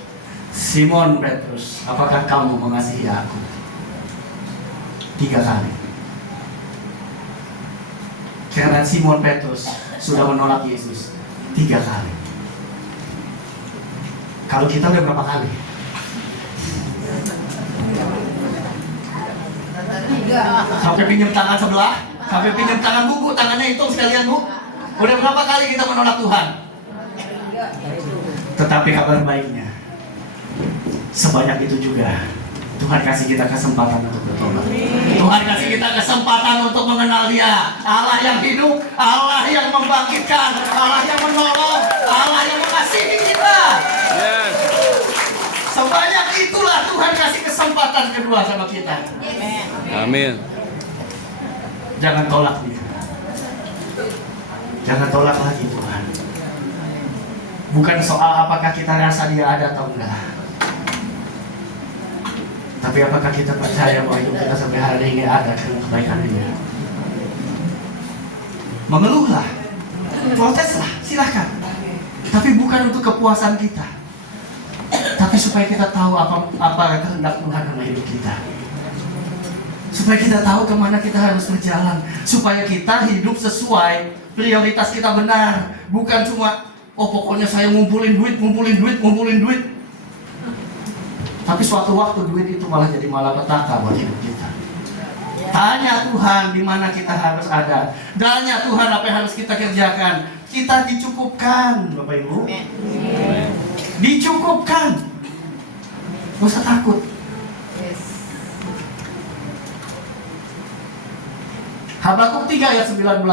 Simon Petrus, apakah kamu mengasihi aku? 3 kali. Karena Simon Petrus sudah menolak Yesus 3 kali. Kalau kita udah berapa kali? Sampai pinjam tangan sebelah, sampai pinjam tangan buku, tangannya hitung sekalian bu. Udah berapa kali kita menolak Tuhan? Tetapi kabar baiknya, sebanyak itu juga Tuhan kasih kita kesempatan untuk bertobat. Tuhan kasih kita kesempatan untuk mengenal Dia, Allah yang hidup, Allah yang membangkitkan, Allah yang menolong, Allah yang mengasihi kita. Yes. Sebanyak itulah Tuhan kasih kesempatan kedua sama kita. Amin. Jangan tolak Dia. Jangan tolak lagi Tuhan. Bukan soal apakah kita rasa Dia ada atau enggak, tapi apakah kita percaya bahwa hidup kita sampai hari ini ada karena kebaikan Dia. Mengeluhlah, proteslah, silahkan. Tapi bukan untuk kepuasan kita, tapi supaya kita tahu apa kehendak Tuhan dalam hidup kita. Supaya kita tahu kemana kita harus berjalan. Supaya kita hidup sesuai, prioritas kita benar. Bukan cuma, oh pokoknya saya ngumpulin duit. Tapi suatu waktu duit itu malah jadi malapetaka buat hidup kita. Tanya Tuhan di mana kita harus ada. Tanya Tuhan apa yang harus kita kerjakan. Kita dicukupkan, Bapak Ibu. Dicukupkan. Gak usah takut. Habakuk 3 ayat 19.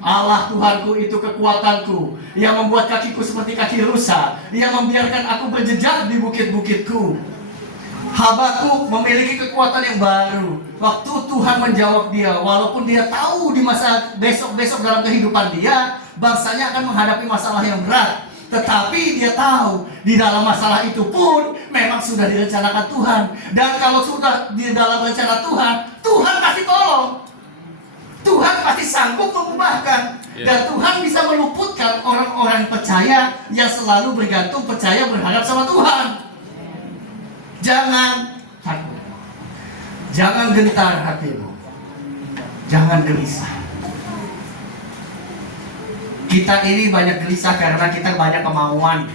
Allah Tuhanku itu kekuatanku, yang membuat kakiku seperti kaki rusa, yang membiarkan aku berjejak di bukit-bukitku. Habakuk memiliki kekuatan yang baru. Waktu Tuhan menjawab dia, walaupun dia tahu di masa besok-besok dalam kehidupan dia, bangsanya akan menghadapi masalah yang berat. Tetapi dia tahu di dalam masalah itu pun memang sudah direncanakan Tuhan. Dan kalau sudah di dalam rencana Tuhan, Tuhan pasti tolong. Tuhan pasti sanggup mengubahkan. Dan Tuhan bisa meluputkan orang-orang percaya yang selalu bergantung, percaya, berharap sama Tuhan. Jangan takut. Jangan gentar hatimu. Jangan gelisah. Kita ini banyak gelisah karena kita banyak kemauan,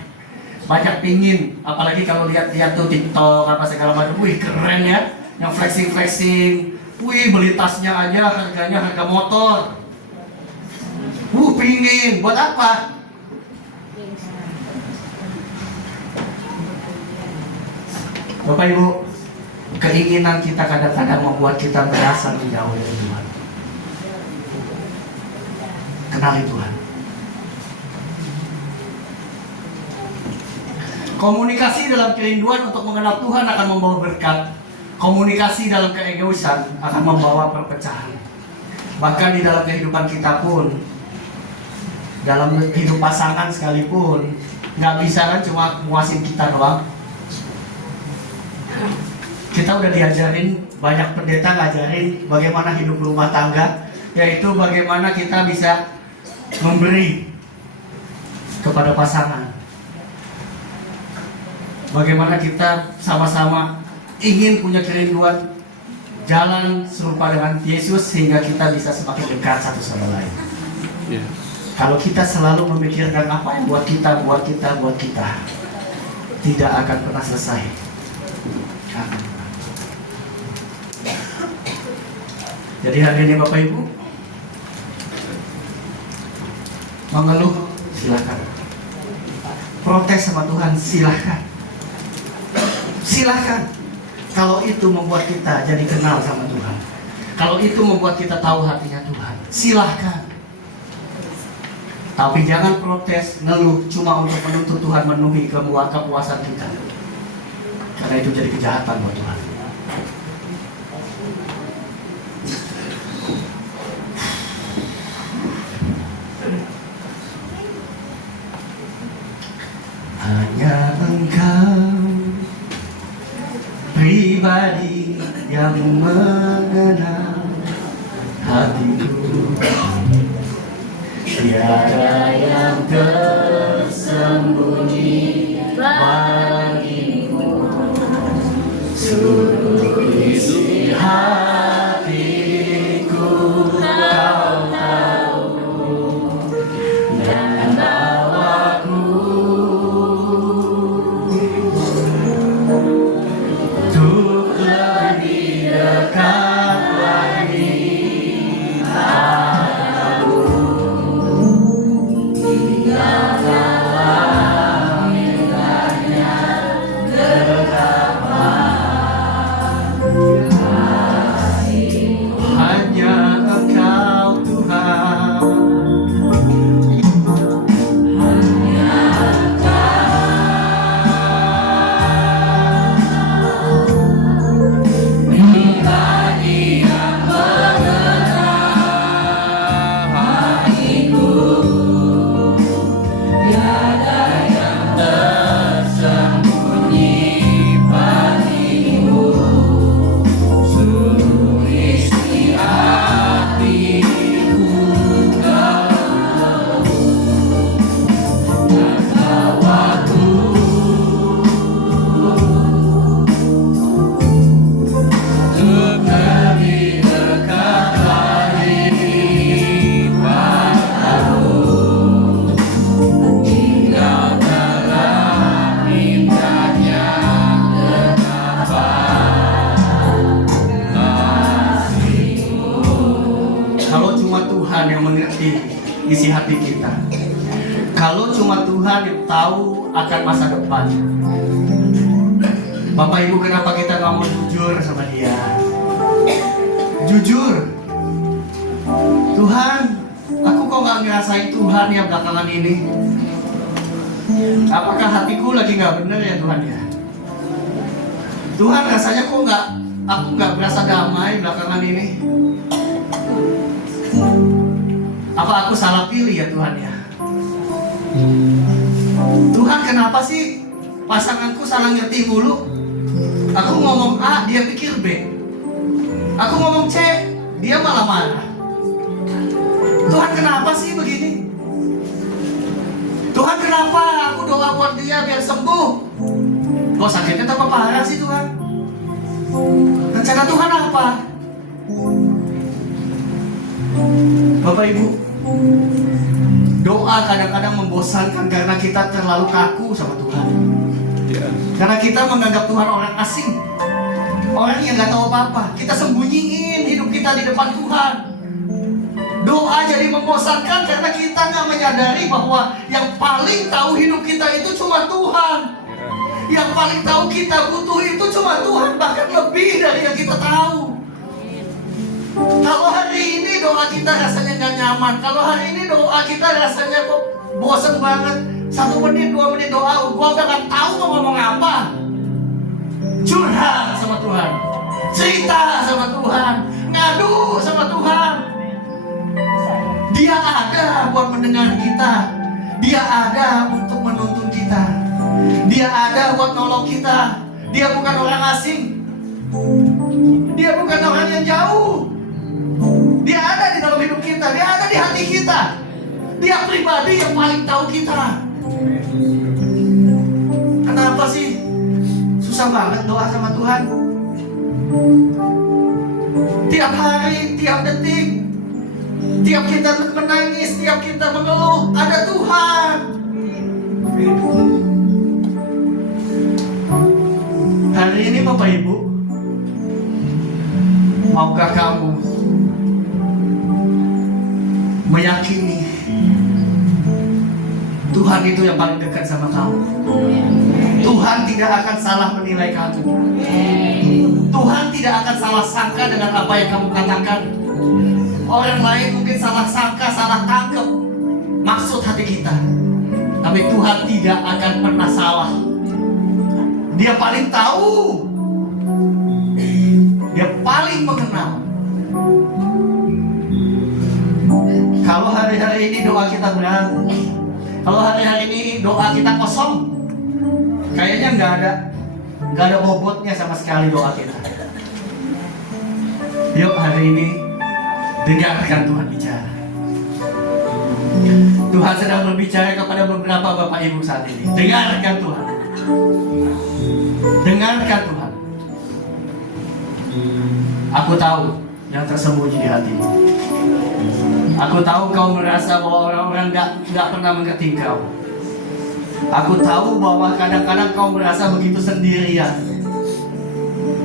banyak pingin. Apalagi kalau lihat-lihat tuh TikTok apa segala macam. Wih keren ya, yang flexing. Wih beli tasnya aja harganya harga motor. Pingin, buat apa? Bapak Ibu, keinginan kita kadang-kadang membuat kita merasa jauh dari Tuhan. Kenali Tuhan. Komunikasi dalam kerinduan untuk mengenal Tuhan akan membawa berkat. Komunikasi dalam keegoisan akan membawa perpecahan. Bahkan di dalam kehidupan kita pun, dalam hidup pasangan sekalipun, nggak bisa kan cuma muasin kita doang. Kita udah diajarin, banyak pendeta ngajarin bagaimana hidup rumah tangga, yaitu bagaimana kita bisa memberi kepada pasangan. Bagaimana kita sama-sama ingin punya kerinduan jalan serupa dengan Yesus sehingga kita bisa semakin dekat satu sama lain. Yes. Kalau kita selalu memikirkan apa yang buat kita, tidak akan pernah selesai. Jadi hari ini Bapak Ibu, mengeluh silakan, protes sama Tuhan silakan. Kalau itu membuat kita jadi kenal sama Tuhan, kalau itu membuat kita tahu hatinya Tuhan, silahkan. Tapi jangan protes, ngeluh cuma untuk menuntut Tuhan memenuhi kepuasan kita, karena itu jadi kejahatan buat Tuhan. Hanya Engkau pribadi yang mengenal hatiku, tiada yang tersembunyi bagimu. Seluruh isi hatiku Kau tahu, dan bawaku untuk lebih dekat lagi padamu. isi hati kita. Kalau cuma Tuhan yang tahu akan masa depan. Bapak Ibu, kenapa kita nggak mau jujur sama Dia? Jujur, Tuhan, aku kok nggak ngerasain Tuhan ya belakangan ini. Apakah hatiku lagi nggak bener ya Tuhan ya? Tuhan, rasanya kok aku nggak merasa damai belakangan ini. Apa aku salah pilih ya Tuhan ya? Tuhan, kenapa sih pasanganku salah ngerti mulu? Aku ngomong A, dia pikir B. Aku ngomong C, dia malah marah. Tuhan, kenapa sih begini? Tuhan, kenapa aku doa buat dia biar sembuh? Kok sakitnya tambah parah sih Tuhan? Rencana Tuhan apa? Bapak Ibu, doa kadang-kadang membosankan karena kita terlalu kaku sama Tuhan. Yeah. Karena kita menganggap Tuhan orang asing, orang yang gak tahu apa-apa. Kita sembunyiin hidup kita di depan Tuhan. Doa jadi membosankan karena kita gak menyadari bahwa yang paling tahu hidup kita itu cuma Tuhan. Yang paling tahu kita butuh itu cuma Tuhan, bahkan lebih dari yang kita tahu. Kalau hari ini doa kita rasanya gak nyaman, kalau hari ini doa kita rasanya kok bosan banget, 1 menit, 2 menit doa, gua udah gak tahu mau ngomong apa. Curhat sama Tuhan, cerita sama Tuhan, ngadu sama Tuhan. Dia ada buat mendengar kita, Dia ada untuk menuntun kita, Dia ada buat nolong kita. Dia bukan orang asing, Dia bukan orang yang jauh. Dia ada di dalam hidup kita, Dia ada di hati kita. Dia pribadi yang paling tahu kita. Kenapa sih susah banget doa sama Tuhan? Tiap hari, tiap detik, tiap kita menangis, tiap kita mengeluh, ada Tuhan. Hari ini Bapak Ibu, maukah kamu meyakini Tuhan itu yang paling dekat sama kamu? Tuhan tidak akan salah menilai kamu. Tuhan tidak akan salah sangka dengan apa yang kamu katakan. Orang lain mungkin salah sangka, salah tangkap maksud hati kita, tapi Tuhan tidak akan pernah salah. Dia paling tahu, Dia paling mengenal. Kalau hari-hari ini doa kita berat, kalau hari-hari ini doa kita kosong, kayaknya nggak ada bobotnya sama sekali doa kita. Yuk hari ini dengarkan Tuhan bicara. Tuhan sedang berbicara kepada beberapa Bapak Ibu saat ini. Dengarkan Tuhan. Dengarkan Tuhan. Aku tahu yang tersembunyi di hatimu. Aku tahu kau merasa bahwa orang-orang gak pernah mengerti kau. Aku tahu bahwa kadang-kadang kau merasa begitu sendirian.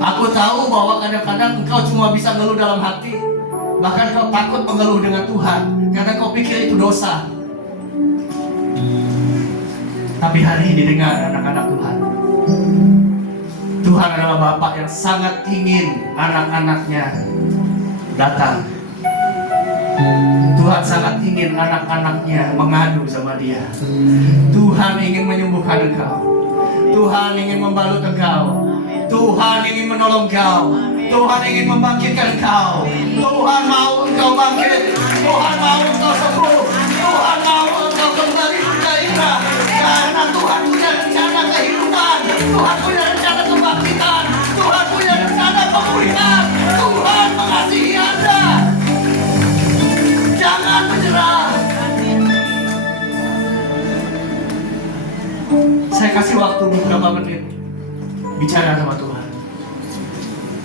Aku tahu bahwa kadang-kadang engkau cuma bisa ngeluh dalam hati. Bahkan kau takut mengeluh dengan Tuhan karena kau pikir itu dosa. Tapi hari ini dengar anak-anak Tuhan. Tuhan adalah Bapa yang sangat ingin anak-anaknya datang. Tuhan sangat ingin anak-anaknya mengadu sama Dia. Tuhan ingin menyembuhkan engkau. Tuhan ingin membalut engkau. Tuhan ingin menolong engkau. Tuhan ingin membangkitkan engkau. Tuhan mau engkau bangkit. Tuhan mau engkau sembuh. Tuhan mau engkau kembali bergairah. Karena Tuhan punya rencana kehidupan. Tuhan punya rencana kebangkitan. Tuhan punya rencana pemulihan. Tuhan mengasihi Anda. Jangan menyerah. Saya kasih waktu beberapa menit bicara sama Tuhan.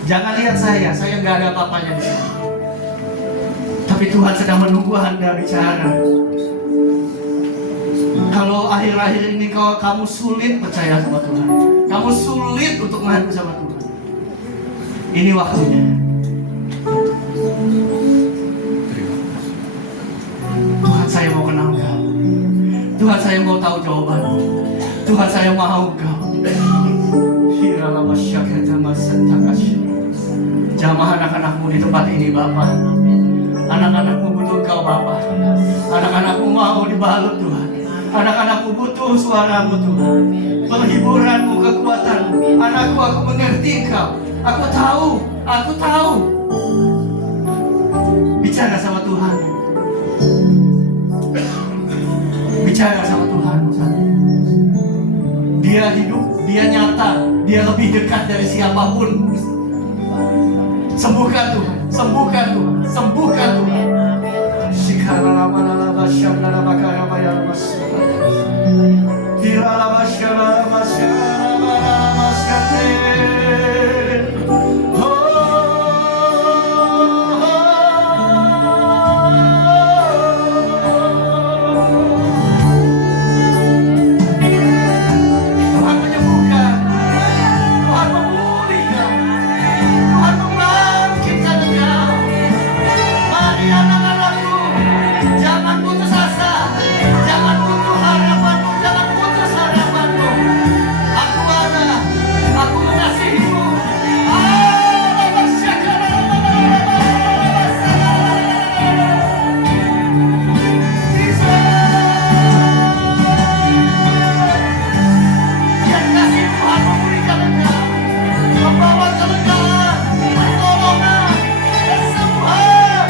Jangan lihat saya nggak ada apa-apanya di sini. Tapi Tuhan sedang menunggu Anda bicara. Kalau akhir-akhir ini kamu sulit percaya sama Tuhan, kamu sulit untuk mengadu sama Tuhan, ini waktunya. Tuhan, saya mau kenal Kau. Tuhan, saya mau tahu jawabanmu. Tuhan, saya mau Kau. Jamah anak-anakmu di tempat ini, Bapa. Anak-anakmu butuh Kau, Bapa. Anak-anakmu mau dibalut, Tuhan. Anak-anakmu butuh suaramu, Tuhan. Penghiburanmu, kekuatanmu. Anakku, aku mengerti Kau. Aku tahu. Bicara sama Tuhan. Bicara sama Tuhan. Dia hidup, dia nyata, dia lebih dekat dari siapapun. Sembuhkan Tuhan, sembuhkan Tuhan, sembuhkan Tuhan. Tuhan menyembuhkan, Tuhan memulihkan, Tuhan membangkitkan engkau. Mari anak-anakku, jangan putus asa, jangan putus harapanmu, jangan putus harapanmu. Aku ada, aku mengasihimu. Biar kasih Tuhan memulihkan engkau, membawa kelegaan, pertolongan, kesembuhan.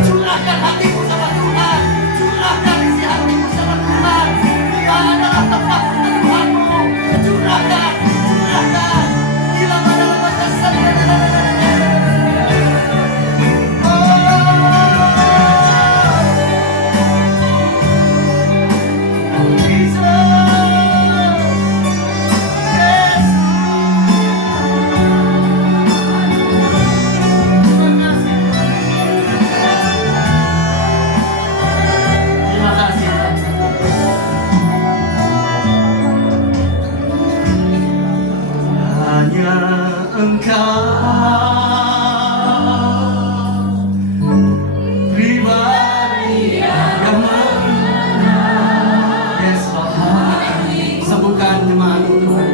Curahkan hatimu sama Tuhan, curahkan isi hatimu sama Tuhan. Dia adalah tempat perteduhanmu. Curahkan. Terima kasih. Hanya Engkau pribadi yang menang. Yes, Lord. Sembuhkan jemaatmu, Tuhan.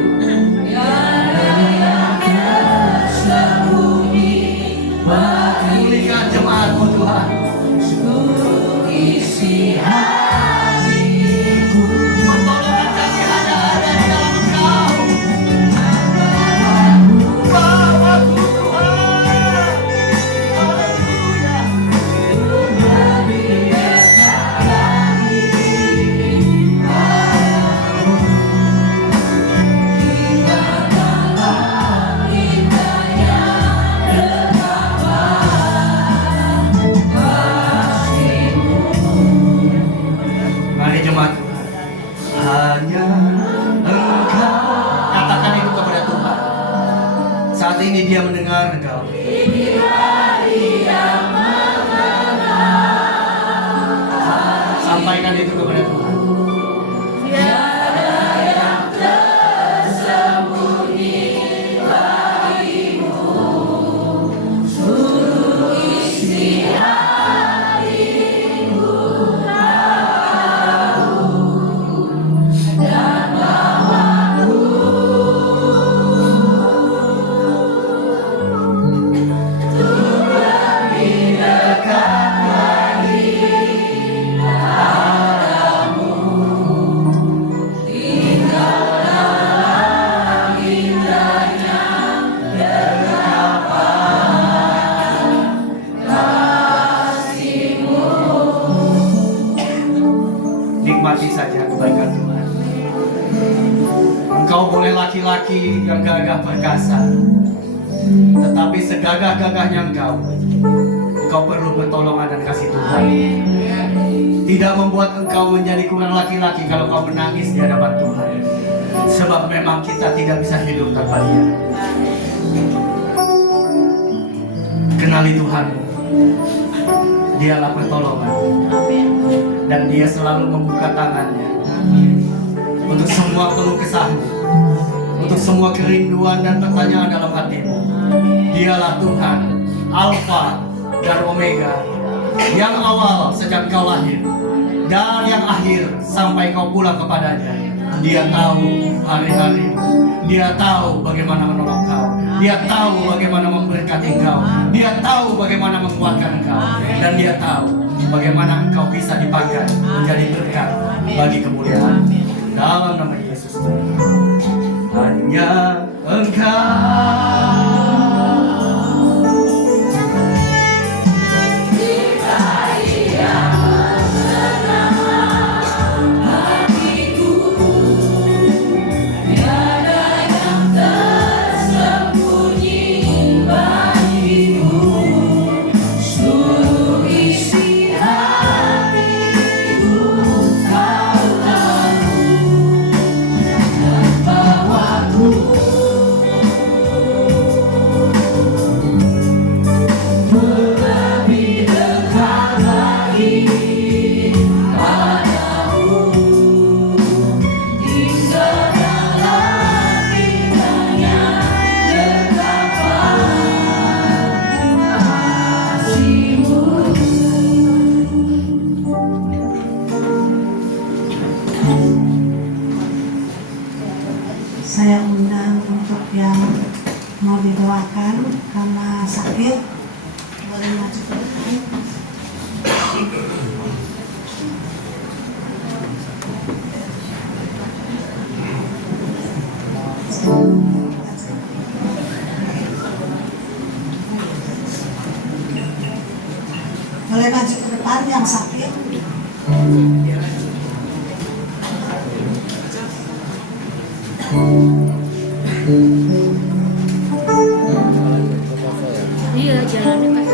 Pulihkan jemaatmu, Tuhan. Pertolongan kami hanya ada di dalam Engkau. Bapakku Tuhan. Haleluya. Mari jemaat Tuhan. Hanya Engkau. Katakan itu kepada Tuhan. Saat ini Dia mendengar engkau. Sampaikan itu kepada Tuhan. Nikmati saja kebaikan Tuhan. Engkau boleh laki-laki yang gagah perkasa, tetapi segagah-gagahnya engkau perlu pertolongan dan kasih Tuhan. Tidak membuat engkau menjadi kurang laki-laki kalau kau menangis di hadapan Tuhan. Sebab memang kita tidak bisa hidup tanpa Dia. Kenali Tuhan. Dialah pertolongan. Dan Dia selalu membuka tangannya untuk semua keluh kesahmu, untuk semua kerinduan dan pertanyaan dalam hatimu. Dialah Tuhan, Alfa dan Omega, yang awal sejak kau lahir dan yang akhir sampai kau pulang kepadanya. Dia tahu hari-hari, dia tahu bagaimana menolong kau, dia tahu bagaimana memberkati engkau, dia tahu bagaimana menguatkan engkau, dan dia tahu bagaimana engkau bisa dipakai menjadi berkat bagi kemuliaan. Dalam nama Yesus, hanya engkau. Saya undang untuk yang mau didoakan karena sakit, boleh maju ke depan. Boleh maju ke depan yang sakit. Iya, jalan dekat.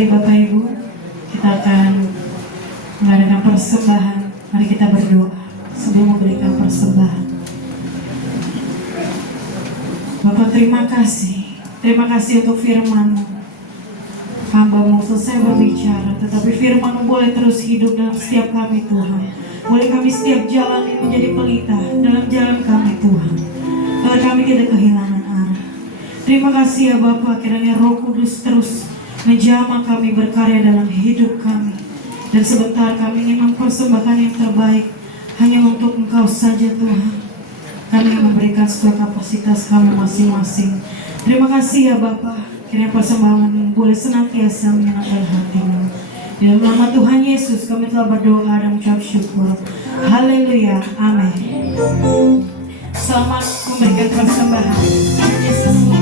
Mari Bapak Ibu, kita akan mengadakan persembahan. Mari kita berdoa sebelum memberikan persembahan. Bapak, terima kasih. Terima kasih untuk firman-Mu. Hamba-Mu selesai berbicara, tetapi firman-Mu boleh terus hidup dalam setiap kami, Tuhan. Boleh kami setiap jalan ini menjadi pelita dalam jalan kami, Tuhan. Agar kami tidak kehilangan arah. Terima kasih ya Bapa, kiranya Roh Kudus terus menjamah kami, berkarya dalam hidup kami. Dan sebentar kami ingin mempersembahkan yang terbaik hanya untuk Engkau saja, Tuhan. Kami memberikan sesuai kapasitas kami masing-masing. Terima kasih ya Bapa, kiranya persembahan boleh senantiasa menyenangkan hati-Mu. Di dalam nama Tuhan Yesus kami telah berdoa dan mengucap syukur. Haleluya, amin. Selamat memberikan persembahan. Yesus.